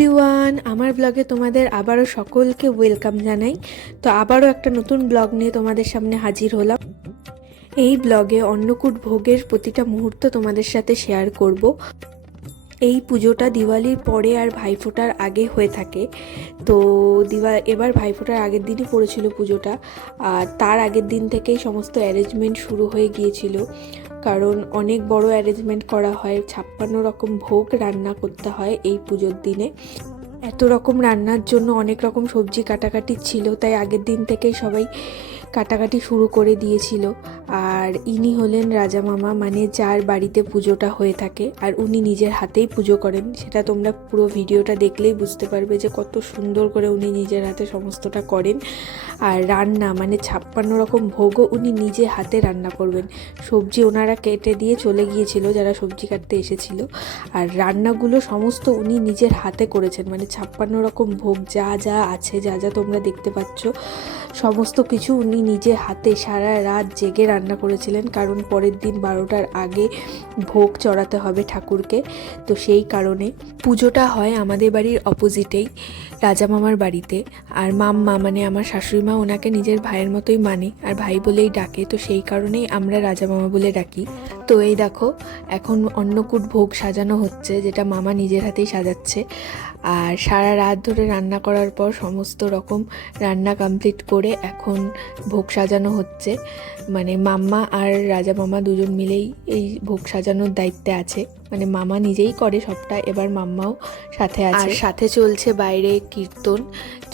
Everyone, আমার ব্লগে তোমাদের আবারও সকলকে ওয়েলকাম জানাই। তো আবারও একটা নতুন ব্লগ নিয়ে তোমাদের সামনে হাজির হলাম। এই ব্লগে অন্নকূট ভোগের প্রতিটা মুহূর্ত তোমাদের সাথে শেয়ার করব। এই পুজোটা দিওয়ালির পরে আর ভাইফোঁটার আগে হয়ে থাকে। তো এবার ভাইফোঁটার আগের দিনই পড়েছিল পুজোটা, আর তার আগের দিন থেকেই সমস্ত অ্যারেঞ্জমেন্ট শুরু হয়ে গিয়েছিল। কারণ অনেক বড় অ্যারেঞ্জমেন্ট করা হয়, 56 রকম ভোগ রান্না করতে হয় এই পুজোর দিনে। এত রকম রান্নার জন্য অনেক রকম সবজি কাটাকাটি ছিল, তাই আগের দিন থেকেই সবাই কাটাকাটি শুরু করে দিয়েছিল। আর ইনি হলেন রাজা মামা, মানে যার বাড়িতে পুজোটা হয়ে থাকে, আর উনি নিজের হাতেই পুজো করেন। সেটা তোমরা পুরো ভিডিওটা দেখলেই বুঝতে পারবে যে কত সুন্দর করে উনি নিজের হাতে সমস্তটা করেন। আর রান্না মানে 56 রকম ভোগও উনি নিজে হাতে রান্না করবেন। সবজি ওনারা কেটে দিয়ে চলে গিয়েছিল, যারা সবজি কাটতে এসেছিল, আর রান্নাগুলো সমস্ত উনি নিজের হাতে করেছেন। মানে 56 রকম ভোগ যা যা আছে, যা যা তোমরা দেখতে পাচ্ছ, সমস্ত কিছু উনি নিজে হাতে সারা রাত জেগে রান্না করেছিলেন। কারণ পরের দিন 12টার আগে ভোগ চড়াতে হবে ঠাকুরকে। তো সেই কারণে পুজোটা হয় আমাদের বাড়ির অপোজিটেই, রাজা মামার বাড়িতে। আর মাম্মা মানে আমার শাশুড়ি মা ওনাকে নিজের ভাইয়ের মতোই মানে, আর ভাই বলেই ডাকে। তো সেই কারণেই আমরা রাজা মামা বলে ডাকি। তো এই দেখো, এখন অন্নকূট ভোগ সাজানো হচ্ছে, যেটা মামা নিজের হাতেই সাজাচ্ছে। আর সারা রাত ধরে রান্না করার পর সমস্ত রকম রান্না কমপ্লিট করে এখন ভোগ সাজানো হচ্ছে। মানে মাম্মা আর রাজা মামা দুজন মিলেই এই ভোগ সাজানোর দায়িত্বে আছে। মানে মামা নিজেই করে সবটা, এবার মাম্মাও সাথে আছে। আর সাথে চলছে বাইরে কীর্তন।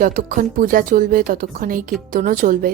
যতক্ষণ পূজা চলবে ততক্ষণ এই কীর্তনও চলবে।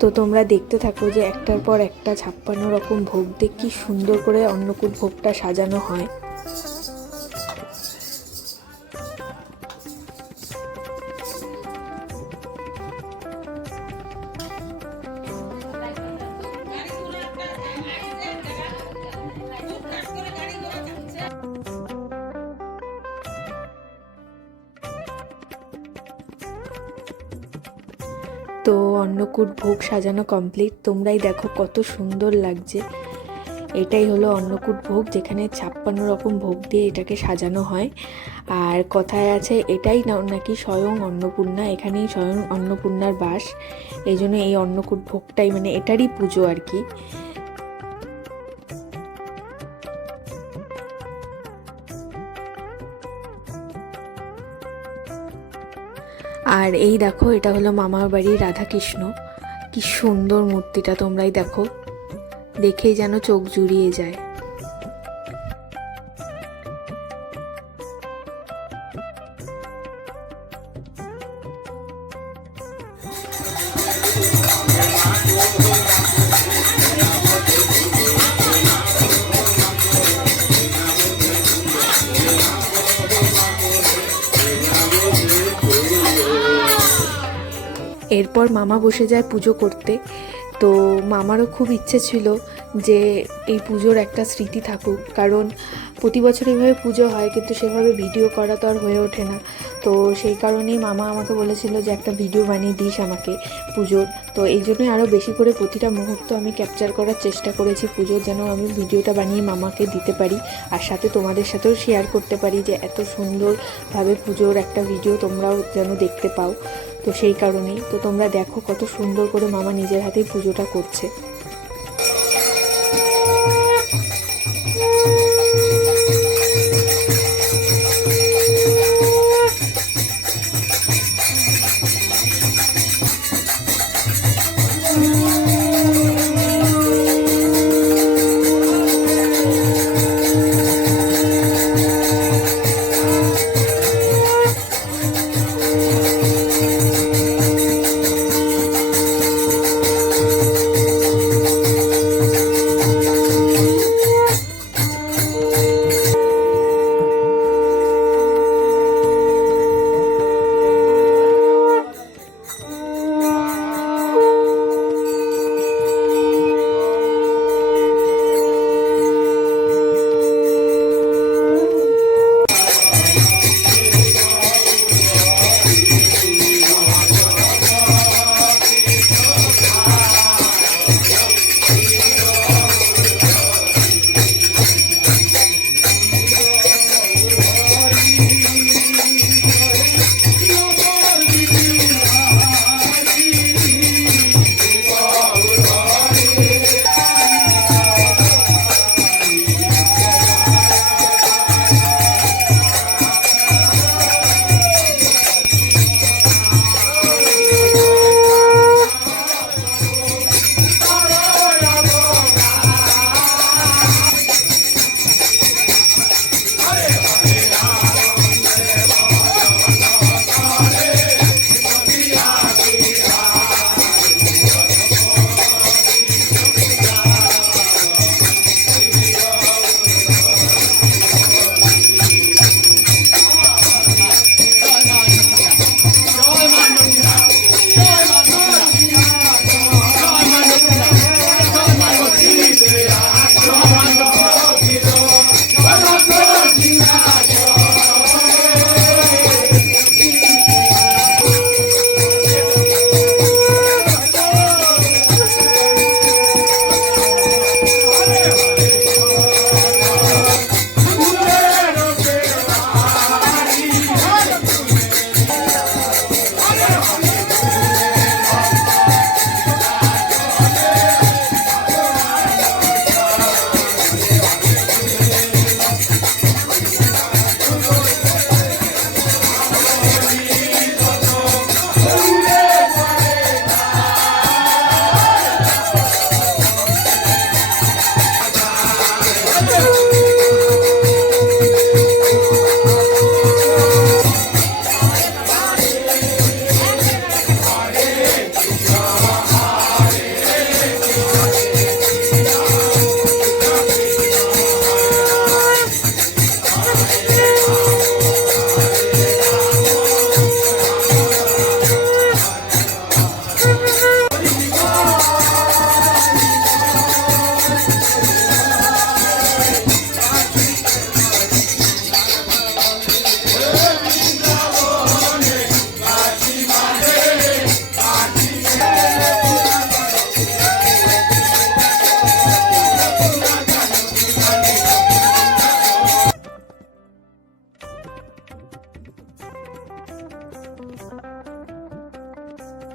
তো তোমরা দেখতে থাকো যে একটার পর একটা 56 রকম ভোগ দিয়ে কি সুন্দর করে অন্নকূট ভোগটা সাজানো হয়। তো অন্নকূট ভোগ সাজানো কমপ্লিট। তোমরাই দেখো কত সুন্দর লাগছে। এটাই হলো অন্নকূট ভোগ, যেখানে 56 রকম ভোগ দিয়ে এটাকে সাজানো হয়। আর কথায় আছে এটাই নাকি স্বয়ং অন্নপূর্ণা, এখানেই স্বয়ং অন্নপূর্ণার বাস। এই জন্য এই অন্নকূট ভোগটাই মানে এটারই পুজো আর কি। আর এই দেখো, এটা হলো মামার বাড়ির রাধাকৃষ্ণ। কি সুন্দর মূর্তিটা, তোমরাই দেখো, দেখেই যেন চোখ জুড়িয়ে যায়। এরপর মামা বসে যায় পুজো করতে। তো মামারও খুব ইচ্ছে ছিল যে এই পুজোর একটা স্মৃতি থাকুক, কারণ প্রতি বছর এইভাবে পুজো হয়, কিন্তু সেভাবে ভিডিও করা তো আর হয়ে ওঠে না। তো সেই কারণেই মামা আমাকে বলেছিল যে একটা ভিডিও বানিয়ে দিস আমাকে পুজোর। তো এই জন্যই আরও বেশি করে প্রতিটা মুহূর্ত আমি ক্যাপচার করার চেষ্টা করেছি পুজোর, যেন আমি ভিডিওটা বানিয়ে মামাকে দিতে পারি, আর সাথে তোমাদের সাথেও শেয়ার করতে পারি যে এত সুন্দরভাবে পুজোর একটা ভিডিও তোমরাও যেন দেখতে পাও। তো সেই কারণেই তো তোমরা দেখো কত সুন্দর করে মামা নিজের হাতেই পুজোটা করছে।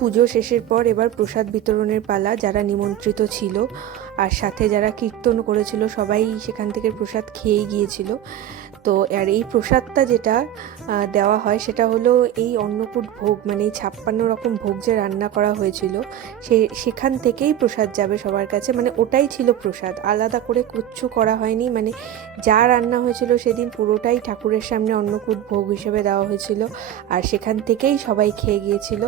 পুজো শেষের পর এবার প্রসাদ বিতরণের পালা। যারা নিমন্ত্রিত ছিল আর সাথে যারা কীর্তন করেছিল সবাই সেখান থেকে প্রসাদ খেয়েই গিয়েছিল। তো আর এই প্রসাদটা যেটা দেওয়া হয় সেটা হলো এই অন্নকূট ভোগ, মানে এই 56 রকম ভোগ যে রান্না করা হয়েছিল সেখান থেকেই প্রসাদ যাবে সবার কাছে, মানে ওটাই ছিল প্রসাদ, আলাদা করে কিচ্ছু করা হয়নি। মানে যা রান্না হয়েছিল সেদিন পুরোটাই ঠাকুরের সামনে অন্নকূট ভোগ হিসেবে দেওয়া হয়েছিল আর সেখান থেকেই সবাই খেয়ে গিয়েছিল।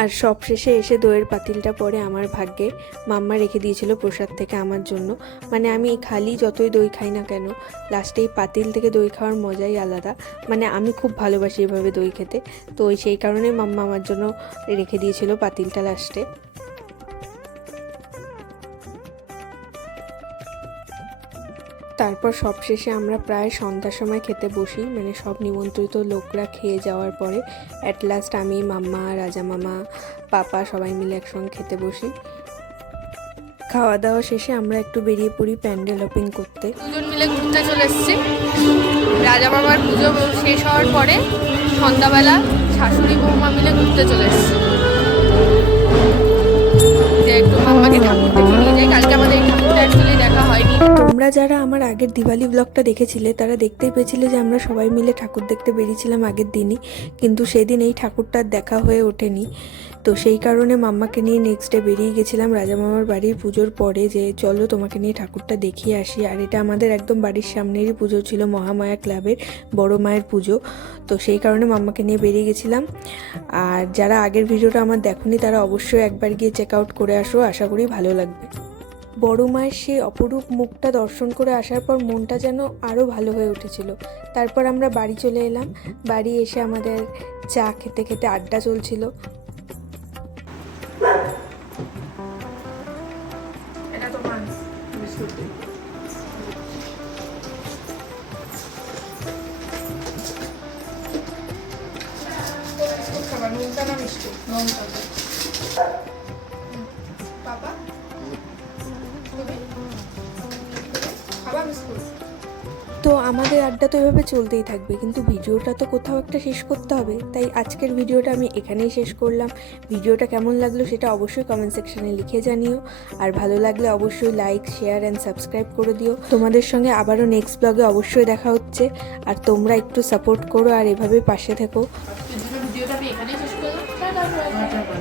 আর সব শেষে এসে দইয়ের পাতিলটা পরে আমার ভাগ্যে। মাম্মা রেখে দিয়েছিল প্রসাদ থেকে আমার জন্য। মানে আমি খালি যতই দই খাই না কেন, লাস্টে এই পাতিল থেকে দই খাওয়ার মজাই আলাদা। মানে আমি খুব ভালোবাসি এভাবে দই খেতে, তো সেই কারণে মাম্মা আমার জন্য রেখে দিয়েছিল পাতিলটা লাস্টে। তারপর সবশেষে আমরা প্রায় সন্ধ্যার সময় খেতে বসি, মানে সব নিমন্ত্রিত লোকরা খেয়ে যাওয়ার পরে অ্যাট লাস্ট আমি, মাম্মা, রাজা মামা, পাপা সবাই মিলে একসঙ্গে খেতে বসি। খাওয়া দাওয়া শেষে আমরা একটু বেরিয়ে পড়ি প্যান্ডেল হপিং করতে। দুজন মিলে ঘুরতে চলে এসেছি। রাজা মামার পুজো শেষ হওয়ার পরে সন্ধ্যাবেলা শাশুড়ি বৌমা মিলে ঘুরতে চলে এসেছি, যে একটু মাম্মাকে ঠাকুর দেখে নিয়ে যাই। কালকে আমাদের এই ঠাকুরটা অ্যাকচুয়ালি দেখা হয়নি। তোমরা যারা আমার আগের দিওয়ালি ব্লগটা দেখেছিলে তারা দেখতেই পেয়েছিলে যে আমরা সবাই মিলে ঠাকুর দেখতে বেরিয়েছিলাম আগের দিনই, কিন্তু সেদিন এই ঠাকুরটার দেখা হয়ে ওঠেনি। তো সেই কারণে মাম্মাকে নিয়ে নেক্সট ডে বেরিয়ে গেছিলাম রাজা মামার বাড়ির পুজোর পরে, যে চলো তোমাকে নিয়ে ঠাকুরটা দেখিয়ে আসি। আর এটা আমাদের একদম বাড়ির সামনেরই পুজো ছিল, মহামায়া ক্লাবের বড় মায়ের পুজো। তো সেই কারণে মাম্মাকে নিয়ে বেরিয়ে গেছিলাম। আর যারা আগের ভিডিওটা আমার দেখোনি তারা অবশ্যই একবার গিয়ে চেক আউট করে আসো, আশা করি ভালো লাগবে। বড় মায়ের সেই অপরূপ মুখটা দর্শন করে আসার পর মনটা যেন আরও ভালো হয়ে উঠেছিল। তারপর আমরা বাড়ি চলে এলাম। বাড়ি এসে আমাদের চা খেতে খেতে আড্ডা চলছিল। তো আমাদের আড্ডা তো এভাবে চলতেই থাকবে, কিন্তু ভিডিওটা তো কোথাও একটা শেষ করতে হবে। তাই আজকের ভিডিওটা আমি এখানেই শেষ করলাম। ভিডিওটা কেমন লাগলো সেটা অবশ্যই কমেন্ট সেকশনে লিখে জানিও। আর ভালো লাগলে অবশ্যই লাইক, শেয়ার অ্যান্ড সাবস্ক্রাইব করে দিও। তোমাদের সঙ্গে আবারও নেক্সট ব্লগে অবশ্যই দেখা হচ্ছে। আর তোমরা একটু সাপোর্ট করো আর এভাবেই পাশে থেকো। ভিডিওটা আমি এখানেই শেষ করলাম।